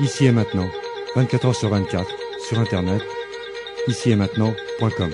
Ici et maintenant, 24 heures sur 24, sur Internet, ici et maintenant.com.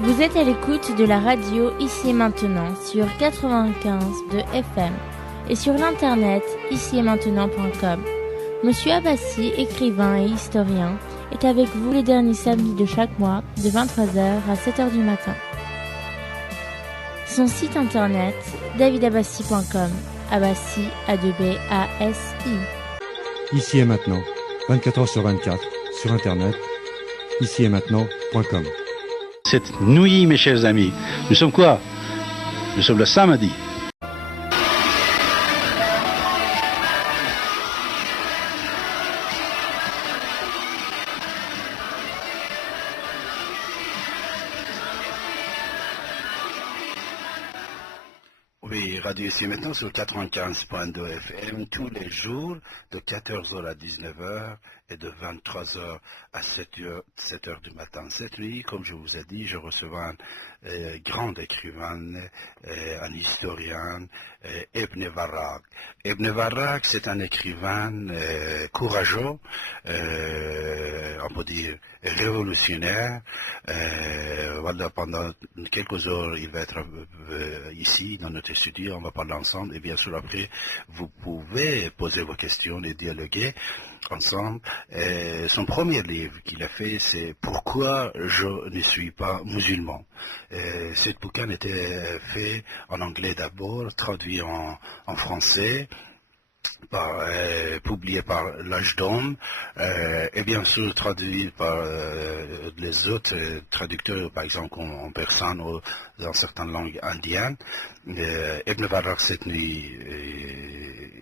Vous êtes à l'écoute de la radio Ici et Maintenant sur 95 de FM et sur l'internet ici-et-maintenant.com. Monsieur Abbassi, écrivain et historien, est avec vous les derniers samedis de chaque mois de 23h à 7h du matin. Son site internet davidabbassi.com. Abbassi A2B-A-S-I. Ici et maintenant, 24 heures sur 24, sur Internet, ici et maintenant.com. Cette nuit, mes chers amis, nous sommes quoi? Nous sommes le samedi. Oui, Radio Ici et Maintenant sur 95.2 FM tous les jours de 14h à 19h et de 23h à 7h du matin. Cette nuit, comme je vous ai dit, je reçois un grand écrivain, un historien, Ibn Varraq. Ibn Varraq, c'est un écrivain courageux, on peut dire révolutionnaire. Voilà, pendant quelques heures, il va être ici dans notre studio, on va parler ensemble et bien sûr après, vous pouvez poser vos questions et dialoguer ensemble. Son premier livre qu'il a fait, c'est Pourquoi je ne suis pas musulman. Ce bouquin était fait en anglais d'abord, traduit en français. Publié par l'Âge d'Homme et bien sûr traduit par les autres traducteurs, par exemple en persan ou dans certaines langues indiennes. Ibn Varraq, cette nuit,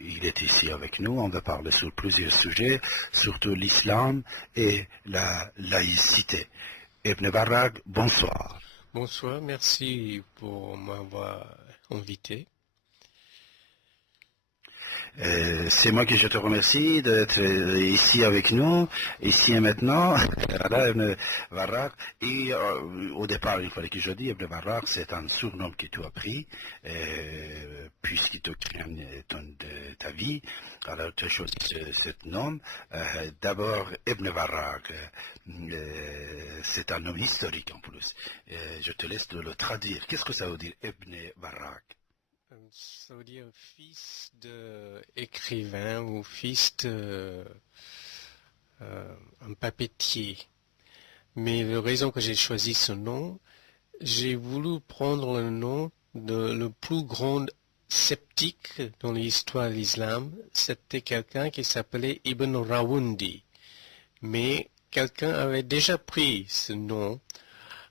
il est ici avec nous. On va parler sur plusieurs sujets, surtout l'islam et la laïcité. Ibn Varraq, bonsoir. Bonsoir, merci pour m'avoir invité. C'est moi qui je te remercie d'être ici avec nous, ici et maintenant. Voilà, Ibn Varraq. Et au départ, il fallait que je dise, Ibn Varraq, c'est un surnom que tu as pris, puisqu'il te crée ta vie. Alors tu as choisi ce nom. D'abord, Ibn Varraq, c'est un nom historique en plus. Je te laisse de le traduire. Qu'est-ce que ça veut dire, Ibn Varraq? Ça veut dire fils d'écrivain ou fils d'un papetier. Mais la raison que j'ai choisi ce nom, j'ai voulu prendre le nom de le plus grand sceptique dans l'histoire de l'islam. C'était quelqu'un qui s'appelait Ibn Rawundi. Mais quelqu'un avait déjà pris ce nom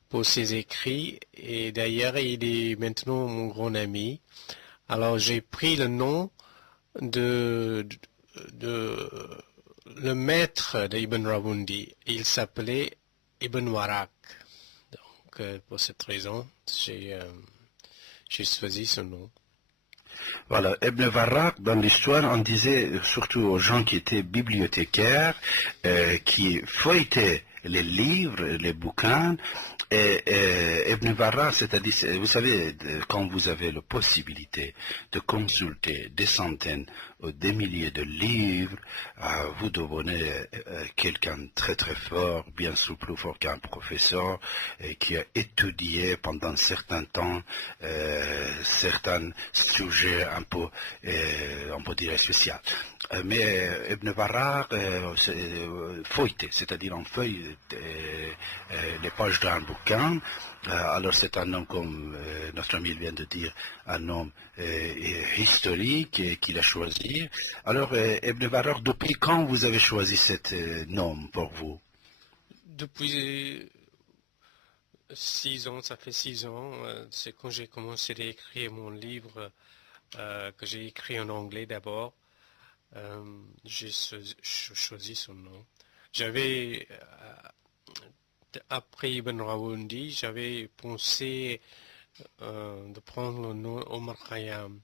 pour ses écrits et d'ailleurs il est maintenant mon grand ami. Alors j'ai pris le nom de le maître d'Ibn Rawundi. Il s'appelait Ibn Varraq. Donc pour cette raison, j'ai choisi ce nom. Voilà, Ibn Varraq, dans l'histoire, on disait surtout aux gens qui étaient bibliothécaires, qui feuilletaient les livres, les bouquins, et Ibn Varraq, c'est-à-dire, vous savez, quand vous avez la possibilité de consulter des centaines ou des milliers de livres, vous devenez quelqu'un de très très fort, bien sûr plus fort qu'un professeur, qui a étudié pendant un certain temps certains sujets un peu, on peut dire, spéciaux. Mais Ibn Varraq feuilleté, c'est-à-dire en feuille les pages d'un bouquin. Alors c'est un homme, comme notre ami vient de dire, un homme historique qu'il a choisi. Alors Ibn Varraq, depuis quand vous avez choisi cet nom pour vous? Depuis 6 ans, ça fait 6 ans, c'est quand j'ai commencé à écrire mon livre que j'ai écrit en anglais d'abord. J'ai choisi son nom. J'avais, après Ibn Rawundi, j'avais pensé de prendre le nom Omar Khayyam.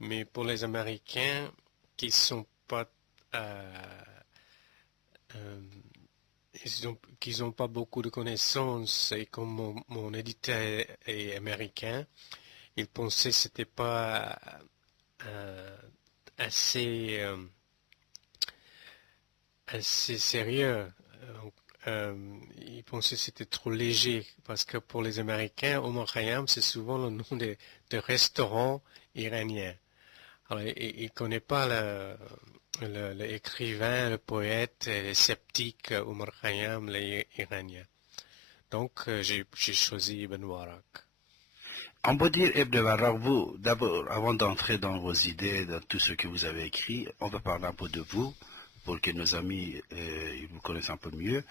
Mais pour les Américains qui sont pas, qui n'ont pas beaucoup de connaissances, et comme mon éditeur est américain, ils pensaient que c'était pas assez assez sérieux. Ils pensaient que c'était trop léger parce que pour les Américains, Omar Khayyam, c'est souvent le nom de restaurant iranien. Alors, il ne connaît pas l'écrivain, le poète, le sceptique Omar Khayyam, l'Iranien. Donc, j'ai choisi Ibn Warak. On peut dire, Ibn Warak, vous, d'abord, avant d'entrer dans vos idées, dans tout ce que vous avez écrit, on va parler un peu de vous, pour que nos amis ils vous connaissent un peu mieux.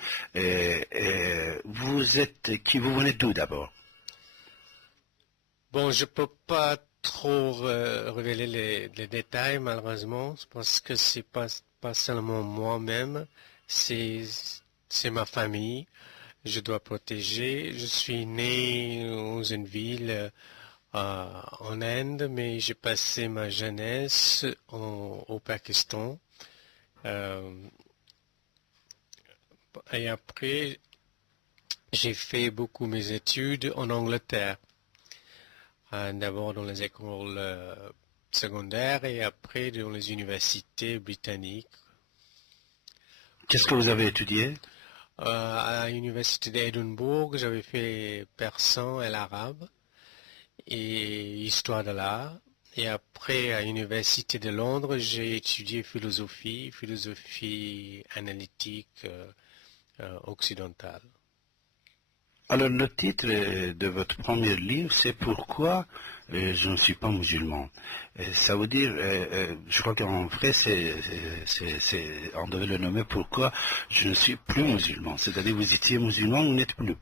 Vous êtes qui? Vous venez d'où d'abord? Bon, je peux pas trop révéler les détails, malheureusement, parce que c'est pas seulement moi-même, c'est ma famille. Je dois protéger. Je suis né dans une ville en Inde, mais j'ai passé ma jeunesse au Pakistan. Et après, j'ai fait beaucoup mes études en Angleterre. D'abord dans les écoles secondaires et après dans les universités britanniques. Qu'est-ce que vous avez étudié? À l'université d'Édimbourg, j'avais fait persan et l'arabe et histoire de l'art. Et après, à l'université de Londres, j'ai étudié philosophie analytique occidentale. Alors, le titre de votre premier livre, c'est Pourquoi je ne suis pas musulman. Ça veut dire, je crois qu'en vrai, on devait le nommer Pourquoi je ne suis plus musulman. C'est-à-dire, vous étiez musulman, vous n'êtes plus.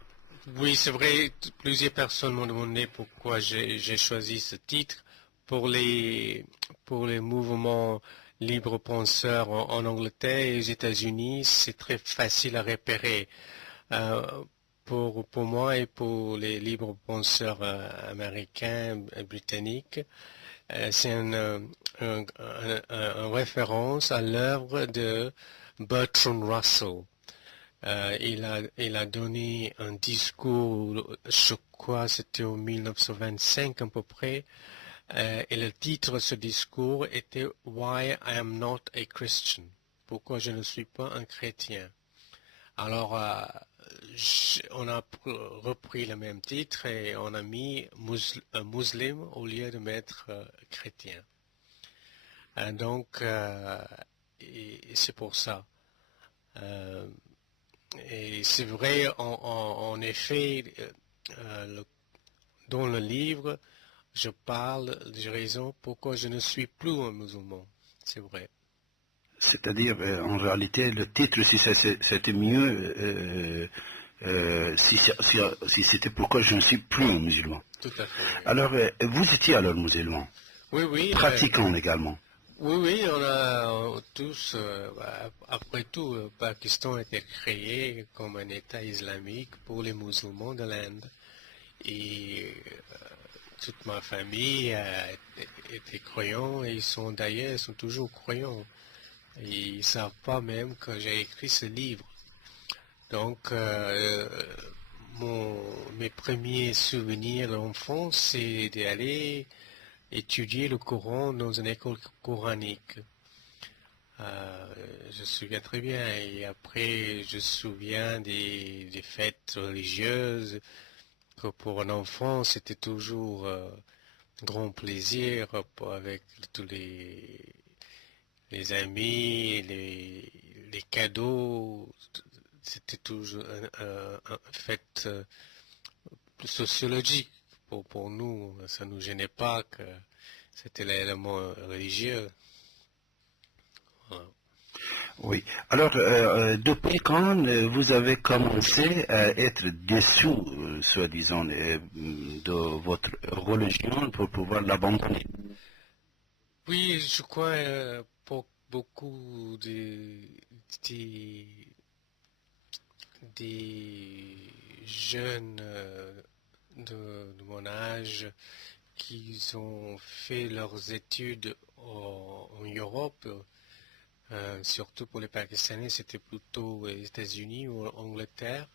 Oui, c'est vrai, plusieurs personnes m'ont demandé pourquoi j'ai choisi ce titre. Pour les mouvements libres penseurs en Angleterre et aux États-Unis, c'est très facile à repérer. Pour moi et pour les libres penseurs américains et britanniques, c'est une référence à l'œuvre de Bertrand Russell. Il a donné un discours, je crois c'était en 1925 à peu près, et le titre de ce discours était Why I am not a Christian. Pourquoi je ne suis pas un chrétien. Alors, on a repris le même titre et on a mis musulman au lieu de mettre chrétien. Donc, et c'est pour ça. Et c'est vrai, en effet, dans le livre, je parle des raisons pourquoi je ne suis plus un musulman. C'est vrai. C'est-à-dire, en réalité, le titre, si c'était mieux, si c'était Pourquoi je ne suis plus un musulman. Tout à fait. Oui. Alors, vous étiez alors musulman, Oui. pratiquant également. Oui, on a tous, après tout, le Pakistan a été créé comme un État islamique pour les musulmans de l'Inde. Et toute ma famille était croyant et ils sont toujours croyants. Et ils ne savent pas même que j'ai écrit ce livre. Donc, mes premiers souvenirs d'enfance, c'est d'aller étudier le Coran dans une école coranique. Je me souviens très bien. Et après, je me souviens des fêtes religieuses, que pour un enfant, c'était toujours grand plaisir avec tous les amis, les cadeaux. C'était toujours une fête sociologique pour nous. Ça ne nous gênait pas que c'était l'élément religieux. Voilà. Oui. Alors, depuis quand vous avez commencé à être déçu, soi-disant, de votre religion pour pouvoir l'abandonner? Oui, je crois pour beaucoup des jeunes de mon âge qui ont fait leurs études en Europe, surtout pour les Pakistanais, c'était plutôt aux États-Unis ou en Angleterre.